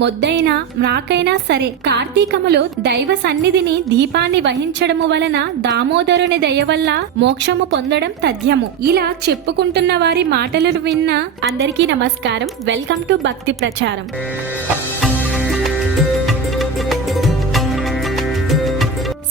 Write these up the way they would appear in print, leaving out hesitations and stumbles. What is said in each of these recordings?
మొద్దైనా మ్రాకైనా సరే కార్తీకములో దైవ సన్నిధిని దీపాన్ని వహించడము వలన దామోదరుని దయ వల్ల మోక్షము పొందడం తథ్యము. ఇలా చెప్పుకుంటున్న వారి మాటలను విన్న అందరికీ నమస్కారం. వెల్కమ్ టు భక్తి ప్రచారం.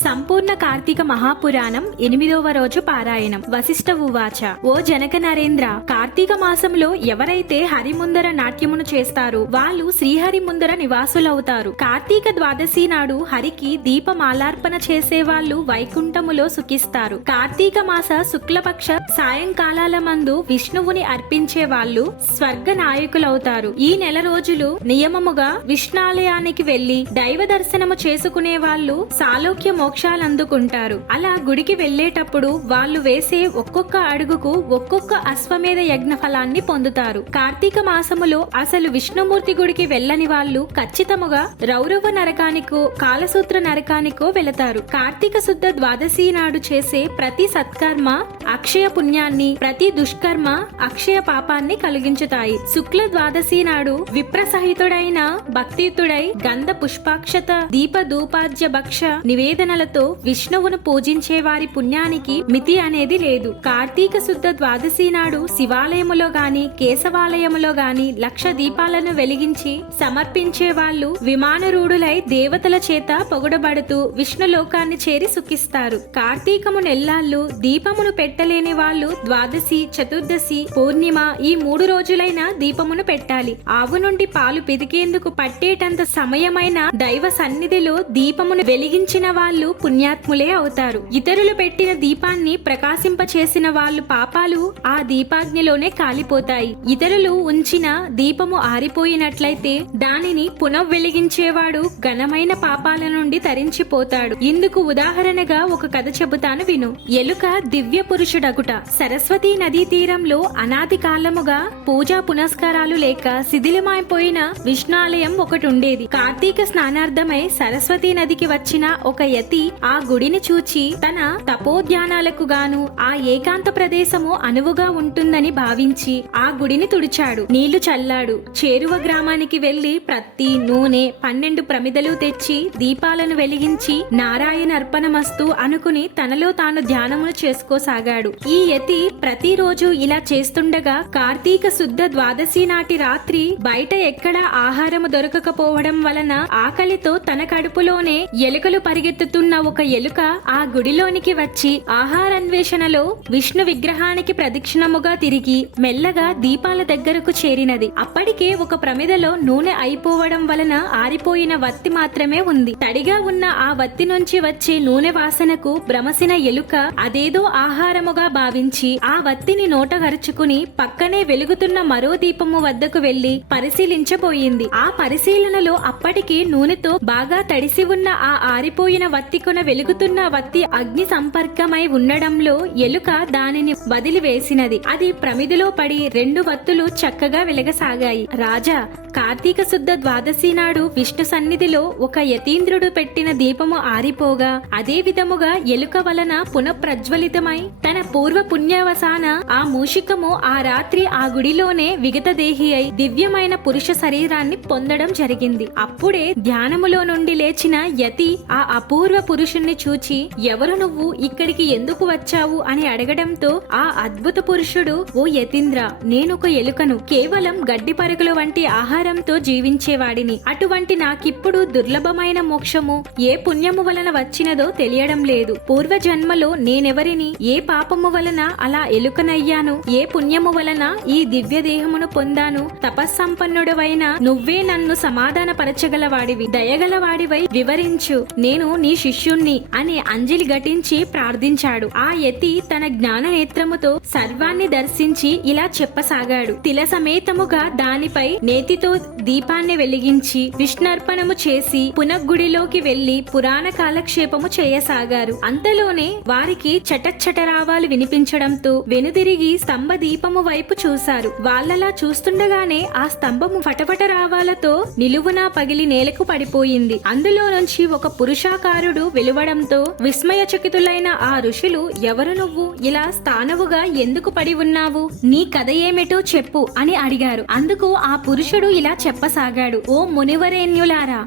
సంపూర్ణ కార్తీక మహాపురాణం 8వ రోజు పారాయణం. వశిష్ఠ ఉవాచ. ఓ జనక నరేంద్ర, కార్తీక మాసంలో ఎవరైతే హరి ముందర నాట్యమును చేస్తారో వాళ్ళు శ్రీహరి ముందర నివాసులవుతారు. కార్తీక ద్వాదశి నాడు హరికి దీపమాలార్పణ చేసే వాళ్ళు వైకుంఠములో సుఖిస్తారు. కార్తీక మాస శుక్లపక్ష సాయంకాలాల మందు విష్ణువుని అర్పించే వాళ్ళు స్వర్గ నాయకులవుతారు. ఈ నెల రోజులు నియమముగా విష్ణాలయానికి వెళ్లి దైవ దర్శనము చేసుకునే వాళ్ళు సాలోక్య మోక్షాలు అందుకుంటారు. అలా గుడికి వెళ్లేటప్పుడు వాళ్ళు వేసే ఒక్కొక్క అడుగుకు ఒక్కొక్క అశ్వమేధ యజ్ఞ ఫలాన్ని పొందుతారు. కార్తీక మాసములో అసలు విష్ణుమూర్తి గుడికి వెళ్ళని వాళ్ళు ఖచ్చితముగా రౌరవ నరకానికో కాలసూత్ర నరకానికో వెళతారు. కార్తీక శుద్ధ ద్వాదశి నాడు చేసే ప్రతి సత్కర్మ అక్షయ పుణ్యాన్ని, ప్రతి దుష్కర్మ అక్షయ పాపాన్ని కలిగించుతాయి. శుక్ల ద్వాదశి నాడు విప్రసహితుడైన భక్తియుతుడై గంధ పుష్పాక్షత దీప ధూపాద్య భక్ష నివేదనలతో విష్ణువును పూజించే వారి పుణ్యానికి మితి అనేది లేదు. కార్తీక శుద్ధ ద్వాదశి నాడు శివాలయములో గాని కేశవాలయములో గాని 1,00,000 దీపాలను వెలిగించి సమర్పించే వాళ్ళు విమానరూఢులై దేవతల చేత పొగడబడుతూ విష్ణు లోకాన్ని చేరి సుఖిస్తారు. కార్తీకము నెల్లాళ్ళు దీపమును పెట్టలేని వాళ్ళు ద్వాదశి, చతుర్దశి, పూర్ణిమ ఈ 3 రోజులైన దీపమును పెట్టాలి. ఆవు నుండి పాలు పిదికేందుకు పట్టేటంత సమయమైన దైవ సన్నిధిలో దీపమును వెలిగించిన వాళ్ళు పుణ్యాత్ములే అవుతారు. ఇతరులు పెట్టిన దీపాన్ని ప్రకాశింపచేసిన వాళ్ళు పాపాలు ఆ దీపాగ్నిలోనే కాలిపోతాయి. ఇతరులు ఉంచిన దీపము ఆరిపోయినట్లయితే దానిని పునః వెలిగించేవాడు ఘనమైన పాపాల నుండి తరించిపోతాడు. ఇందుకు ఉదాహరణగా ఒక కథ చెబుతాను విను. ఎలుక దివ్య పురుషుడగుట. సరస్వతీ నదీ తీరంలో అనాది కాలముగా పూజా పునస్కారాలు లేక శిథిలమైపోయిన విష్ణాలయం ఒకటి ఉండేది. కార్తీక స్నానార్థమై సరస్వతీ నదికి వచ్చిన ఒక యతి ఆ గుడిని చూచి తన తపోధ్యానాలకు గాను ఆ ఏకాంత ప్రదేశము అనువుగా ఉంటుందని భావించి ఆ గుడిని తుడిచాడు, నీళ్లు చల్లాడు. చేరువ గ్రామానికి వెళ్లి ప్రత్తి, నూనె 12 ప్రమిదలు తెచ్చి దీపాలను వెలిగించి నారాయణ అర్పణమస్తు అనుకుని తనలో తాను ధ్యానమును చేసుకోసాగాడు. ఈ యతి ప్రతిరోజు ఇలా చేస్తుండగా కార్తీక శుద్ధ ద్వాదశి నాటి రాత్రి బయట ఎక్కడా ఆహారము దొరకకపోవడం వలన ఆకలితో తన కడుపులోనే ఎలుకలు పరిగెత్తుతున్న ఒక ఎలుక ఆ గుడిలోనికి వచ్చి ఆహారాన్వేషణలో విష్ణు విగ్రహానికి ప్రదక్షిణముగా తిరిగి మెల్లగా దీపాల దగ్గరకు చేరినది. అప్పటికే ఒక ప్రమిదలో నూనె అయిపోవడం వలన ఆరిపోయిన వత్తి మాత్రమే ఉంది. తడిగా ఉన్న ఆ వత్తి నుంచి వచ్చే నూనె వాసనకు భ్రమసిన ఎలుక అదేదో ఆహారముగా భావించి ఆ వత్తిని నోట గరుచుకుని పక్కనే వెలుగుతున్న మరో దీపము వద్దకు వెళ్లి పరిశీలించబోయింది. ఆ పరిశీలనలో అప్పటికి నూనెతో బాగా తడిసి ఉన్న ఆ ఆరిపోయిన వత్తి కొన వెలుగుతున్న వత్తి అగ్ని సంపర్కమై ఉండడంలో ఎలుక దానిని వదిలివేసినది. అది ప్రమిదిలో పడి 2 వత్తులు చక్కగా వెలగసాగాయి. రాజా, కార్తీక శుద్ధ ద్వాదశి నాడు విష్ణు సన్నిధిలో ఒక యతీంద్రుడు పెట్టిన దీపము ఆరిపోగా అదే విధముగా ఎలుక వలన పునఃప్రజ్వలితమై తన పూర్వ పుణ్యవసాన ఆ మూషికము ఆ రాత్రి ఆ గుడిలోనే విగతదేహి అయి దివ్యమైన పురుష శరీరాన్ని పొందడం జరిగింది. అప్పుడే ధ్యానములో నుండి లేచిన యతి ఆ అపూర్వ పురుషుణ్ణి చూచి, ఎవరు నువ్వు, ఇక్కడికి ఎందుకు వచ్చావు అని అడగడంతో ఆ అద్భుత పురుషుడు, ఓ యతీంద్ర, నేనొక ఎలుకను. కేవలం గడ్డి పరుగుల వంటి ఆహారంతో జీవించేవాడిని. అటువంటి నాకిప్పుడు దుర్లభమైన మోక్షము ఏ పుణ్యము వలన వచ్చినదో తెలియడం లేదు. పూర్వ జన్మలో నేనెవరిని, ఏ పాపము వలన అలా ఎలుకనయ్యాను, ఏ పుణ్యము వలన ఈ దివ్య దేహమును పొందాను. తపస్సంపన్నుడవైన నువ్వే నన్ను సమాధాన పరచగలవాడివి, దయగలవాడివై వివరించు, నేను నీ శిష్యుణ్ణి అని అంజలి ఘటించి ప్రార్థించాడు. ఆ యతి తన జ్ఞాన నేత్రముతో సర్వాన్ని దర్శించి ఇలా చెప్పసాగాడు. తిల సమేతముగా దానిపై నేతితో దీపాన్ని వెలిగించి విష్ణర్పణము చేసి పునఃగుడిలోకి వెళ్లి పురాణ కాలక్షేపము చేయసాగారు. అంతలోనే వారికి చటచ్చటరావాలు వినిపించడంతో వెనుదిరిగి స్తంభ దీపము వైపు చూశారు. వాళ్ళలా చూస్తుండగానే ఆ స్తంభము ఫటఫట రావాలతో నిలువునా పగిలి నేలకు పడిపోయింది. అందులో నుంచి ఒక పురుషాకారుడు వెలువడంతో విస్మయచకితులైన ఆ ఋషులు, ఎవరు నువ్వు? ఇలా స్థానవుగా ఎందుకు పడి ఉన్నావు? నీ కథ ఏమిటో చెప్పు అని అడిగారు. అందుకు ఆ పురుషుడు ఇలా చెప్పసాగాడు. ఓ మునివరేణ్యులారా,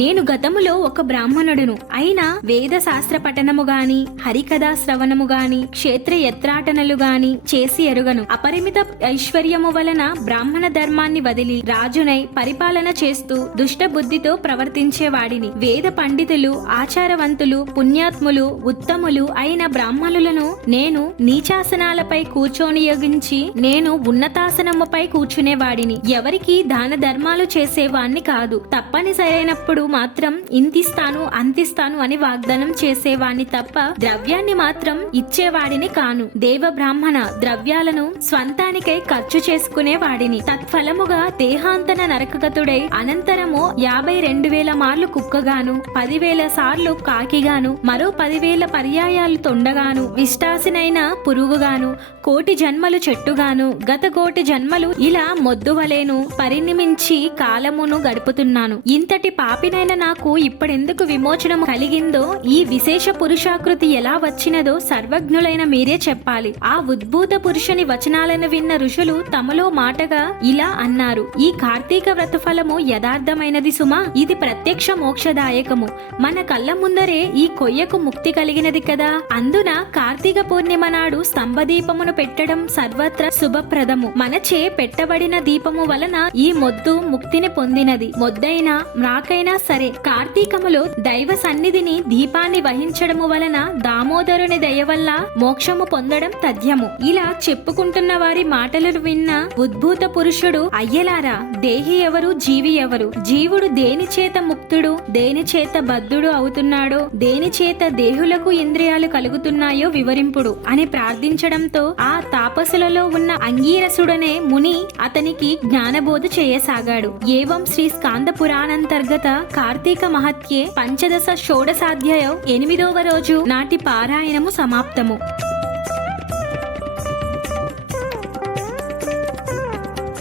నేను గతములో ఒక బ్రాహ్మణుడును. అయినా వేద శాస్త్ర పఠనము గాని, హరికథా శ్రవణము గాని, క్షేత్రయత్రాటనలు గాని చేసి ఎరుగను. అపరిమిత ఐశ్వర్యము వలన బ్రాహ్మణ ధర్మాన్ని వదిలి రాజునై పరిపాలన చేస్తూ దుష్ట బుద్ధితో ప్రవర్తించేవాడిని. వేద పండితులు, ఆచారవంతులు, పుణ్యాత్ములు, ఉత్తములు అయిన బ్రాహ్మణులను నేను నీచాసనాలపై కూర్చొనియోగించి నేను ఉన్నతాసనముపై కూర్చునేవాడిని. ఎవరికి దాన ధర్మాలు చేసేవాణ్ణి కాదు. తప్పనిసరైనప్పుడు మాత్రం ఇంతిస్తాను అంతిస్తాను అని వాగ్దానం చేసేవాణ్ణి తప్ప ద్రవ్యాన్ని మాత్రం ఇచ్చేవాడిని కాను. దేవ బ్రాహ్మణ ద్రవ్యాలను స్వంతానికై ఖర్చు చేసుకునేవాడిని. తత్ఫలముగా దేహాంతన నరకగతుడై అనంతరము 52,000 మార్లు కుక్కగాను, 10,000 సార్లు కాకిగాను, మరో 10,000 పర్యాయాలు తొండగాను, విష్టాసినైన పురుగుగాను, 1,000,000 జన్మలు చెట్టుగాను, గత 1,000,000 జన్మలు ఇలా మొద్దువలేను పరిణమించి కాలమును గడుపుతున్నాను. ఇంతటి పాపినైన నాకు ఇప్పుడెందుకు విమోచనము కలిగిందో, ఈ విశేష పురుషాకృతి ఎలా వచ్చినదో సర్వజ్ఞులైన మీరే చెప్పాలి. ఆ ఉద్భూత పురుషుని వచనాలను విన్న ఋషులు తమలో మాటగా ఇలా అన్నారు. ఈ కార్తీక వ్రత ఫలము యథార్థమైనది సుమా. ఇది ప్రత్యక్ష మోక్షదాయకము. మన కళ్ళ ముందరే ఈ కొయ్యకు ముక్తి కలిగినది కదా. అందున కార్తీక పూర్ణిమ నాడు స్తంభదీపమును పెట్టడం సర్వత్ర శుభప్రదము. మనచే పెట్టబడిన దీపము వలన ఈ మొద్దు ముక్తిని పొందినది. మొద్దైనా మ్రాకైనా సరే కార్తీకములో దైవ సన్నిధిని దీపాన్ని వహించడము వలన దామోదరుని దయ వల్ల మోక్షము పొందడం తథ్యము. ఇలా చెప్పుకుంటున్న వారి మాటలు విన్న ఉద్భూత పురుషుడు, అయ్యలారా, దేహి ఎవరు, జీవి ఎవరు? జీవుడు దేని చేత ముక్తుడు, దేని చేత బద్ధుడు అవుతున్నాడో, దేని చేత దేహులకు ఇంద్రియాలు కలుగుతున్నాయో వివరింపుడు అని ప్రార్థించడంతో ఆ తాపసులలో ఉన్న అంగీరసుడనే ముని అతనికి జ్ఞానబోధ చేయసాగాడు. ఏవం శ్రీ స్కాంద పురాణంతర్గత కార్తీక మహత్యే పంచదశ షోడశాధ్యాయం 8వ రోజు నాటి పారాయణము సమాప్తము.